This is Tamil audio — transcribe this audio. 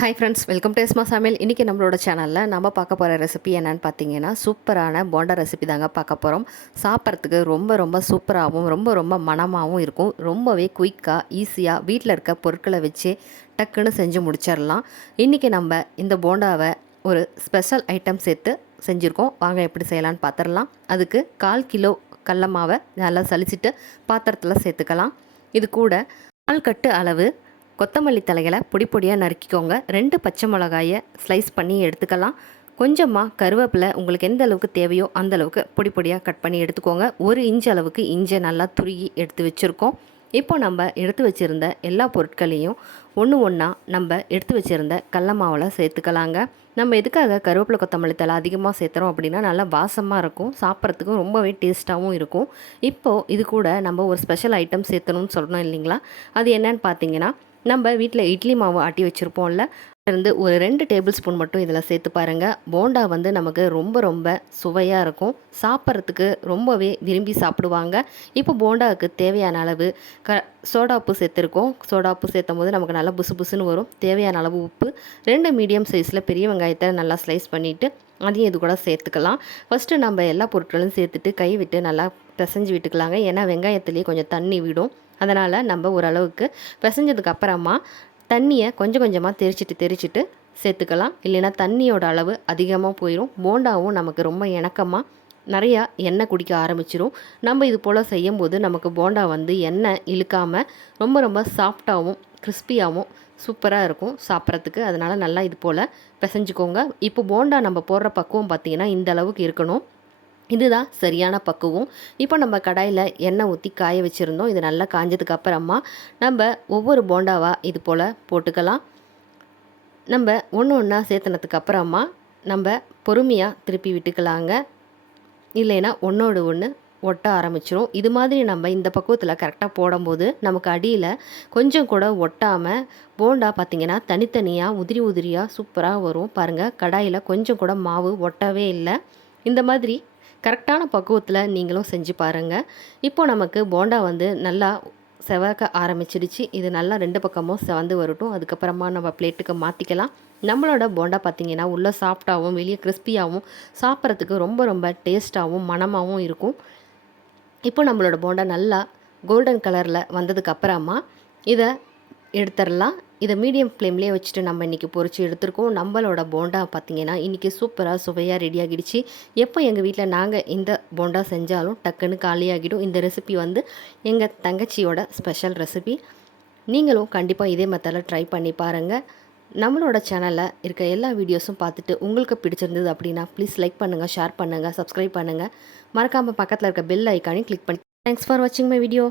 ஹாய் ஃப்ரெண்ட்ஸ், வெல்கம் டு எஸ்மா சமையல். இன்றைக்கி நம்மளோட சேனலில் நம்ம பார்க்க போகிற ரெசிபி என்னென்னு பார்த்தீங்கன்னா, சூப்பரான போண்டா ரெசிபி தாங்க பார்க்க போகிறோம். சாப்பிட்றதுக்கு ரொம்ப சூப்பராகவும் ரொம்ப மணமாகவும் இருக்கும். ரொம்பவே குயிக்காக ஈஸியாக வீட்டில் இருக்க பொருட்களை வச்சு டக்குன்னு செஞ்சு முடிச்சிடலாம். இன்றைக்கி நம்ம இந்த போண்டாவை ஒரு ஸ்பெஷல் ஐட்டம் சேர்த்து செஞ்சுருக்கோம். வாங்க எப்படி செய்யலான்னு பார்த்துடலாம். அதுக்கு 1/4 கிலோ கடல மாவை நல்லா சலிச்சிட்டு பாத்திரத்தில் சேர்த்துக்கலாம். இது கூட 4 கட்டு அளவு கொத்தமல்லி தலைகளை பொடியாக நறுக்கிக்கோங்க. 2 பச்சை மிளகாயை ஸ்லைஸ் பண்ணி எடுத்துக்கலாம். கொஞ்சமாக கருவேப்பிலை உங்களுக்கு எந்த அளவுக்கு தேவையோ அந்த அளவுக்கு பொடியாக கட் பண்ணி எடுத்துக்கோங்க. 1 இன்ச் அளவுக்கு இஞ்சை நல்லா துருகி எடுத்து வச்சுருக்கோம். இப்போ நம்ம எடுத்து வச்சுருந்த எல்லா பொருட்களையும் ஒன்றா நம்ம எடுத்து வச்சுருந்த கடல மாவில் சேர்த்துக்கலாங்க. நம்ம எதுக்காக கருவேப்பிலை கொத்தமல்லி தலை அதிகமாக சேர்த்துறோம் அப்படின்னா நல்லா வாசமாக இருக்கும், சாப்பிட்றதுக்கும் ரொம்பவே டேஸ்ட்டாகவும் இருக்கும். இப்போது இது கூட நம்ம ஒரு ஸ்பெஷல் ஐட்டம் சேர்த்தணும்னு சொல்லணும் இல்லைங்களா? அது என்னன்னு பார்த்தீங்கன்னா, நம்ம வீட்டில் இட்லி மாவு ஆட்டி வச்சுருப்போம்ல, இருந்து ஒரு 2 டேபிள் ஸ்பூன் மட்டும் இதில் சேர்த்து பாருங்கள். போண்டா வந்து நமக்கு ரொம்ப சுவையாக இருக்கும். சாப்பிட்றதுக்கு ரொம்பவே விரும்பி சாப்பிடுவாங்க. இப்போ போண்டாவுக்கு தேவையான அளவு சோடாப்பு சேர்த்துருக்கோம். சோடாப்பு சேர்த்தும் போது நமக்கு நல்லா புசுன்னு வரும். தேவையான அளவு உப்பு, 2 மீடியம் சைஸில் பெரிய வெங்காயத்தை நல்லா ஸ்லைஸ் பண்ணிவிட்டு அதையும் இது கூட சேர்த்துக்கலாம். ஃபஸ்ட்டு நம்ம எல்லா பொருட்களும் சேர்த்துட்டு கை விட்டு நல்லா பிசைஞ்சு விட்டுக்கலாங்க. ஏன்னா வெங்காயத்துலேயே கொஞ்சம் தண்ணி விடும். அதனால் நம்ம ஓரளவுக்கு பிசைஞ்சதுக்கு அப்புறமா தண்ணியை கொஞ்சமாக தெரிச்சிட்டு சேர்த்துக்கலாம். இல்லைன்னா தண்ணியோட அளவு அதிகமாக போயிடும். போண்டாவும் நமக்கு ரொம்ப இணக்கமாக நிறையா எண்ணெய் குடிக்க ஆரம்பிச்சிடும். நம்ம இது போல் செய்யும்போது நமக்கு போண்டா வந்து எண்ணெய் இழுக்காமல் ரொம்ப சாஃப்டாகவும் கிறிஸ்பியாகவும் சூப்பராக இருக்கும் சாப்பிட்றதுக்கு. அதனால் நல்லா இது போல் பிசைஞ்சுக்கோங்க. இப்போ போண்டா நம்ம போடுற பக்குவம் பார்த்திங்கன்னா இந்த அளவுக்கு இருக்கணும். இதுதான் சரியான பக்குவம். இப்போ நம்ம கடாயில் எண்ணெய் ஊற்றி காய வச்சுருந்தோம். இது நல்லா காஞ்சதுக்கு அப்புறமா நம்ம ஒவ்வொரு போண்டாவாக இது போல் போட்டுக்கலாம். நம்ம ஒன்றா சேர்த்துனதுக்கு அப்புறமா நம்ம பொறுமையாக திருப்பி விட்டுக்கலாங்க. இல்லைன்னா ஒன்றோடு ஒன்று ஒட்ட ஆரம்பிச்சிரும். இது மாதிரி நம்ம இந்த பக்குவத்தில் கரெக்டாக போடும்போது நமக்கு அடியில் கொஞ்சம் கூட ஒட்டாமல் போண்டா பார்த்திங்கன்னா தனித்தனியாக உதிரியாக சூப்பராக வரும். பாருங்கள், கடாயில் கொஞ்சம் கூட மாவு ஒட்டவே இல்லை. இந்த மாதிரி கரெக்டான பக்குவத்தில் நீங்களும் செஞ்சு பாருங்கள். இப்போது நமக்கு போண்டா வந்து நல்லா செவக்க ஆரம்பிச்சிடுச்சு. இது நல்லா 2 பக்கமும் செவந்து வரட்டும். அதுக்கப்புறமா நம்ம பிளேட்டுக்கு மாற்றிக்கலாம். நம்மளோட போண்டா பார்த்திங்கன்னா உள்ளே சாஃப்டாகவும் வெளியே கிறிஸ்பியாகவும் சாப்பிட்றதுக்கு ரொம்ப டேஸ்ட்டாகவும் மணமாகவும் இருக்கும். இப்போ நம்மளோட போண்டா நல்லா கோல்டன் கலரில் வந்ததுக்கப்புறமா இதை எடுத்துடலாம். இதை மீடியம் ஃப்ளேம்லேயே வச்சுட்டு நம்ம இன்றைக்கி பொரிச்சு எடுத்துருக்கோம். நம்மளோட போண்டா பார்த்திங்கன்னா இன்றைக்கி சூப்பராக சுவையாக ரெடி ஆகிடுச்சு. எப்போ எங்கள் வீட்டில் நாங்கள் இந்த போண்டா செஞ்சாலும் டக்குன்னு காலியாகிடும். இந்த ரெசிபி வந்து எங்கள் தங்கச்சியோட ஸ்பெஷல் ரெசிபி. நீங்களும் கண்டிப்பாக இதே மெத்தடில் ட்ரை பண்ணி பாருங்கள். நம்மளோட சேனலில் இருக்க எல்லா வீடியோஸும் பார்த்துட்டு உங்களுக்கு பிடிச்சிருந்தது அப்படின்னா ப்ளீஸ் லைக் பண்ணுங்கள், ஷேர் பண்ணுங்கள், சப்ஸ்கிரைப் பண்ணுங்கள். மறக்காமல் பக்கத்தில் இருக்க பெல் ஐக்கானையும் கிளிக் பண்ணி. தேங்க்ஸ் ஃபார் வாட்சிங் மை வீடியோ.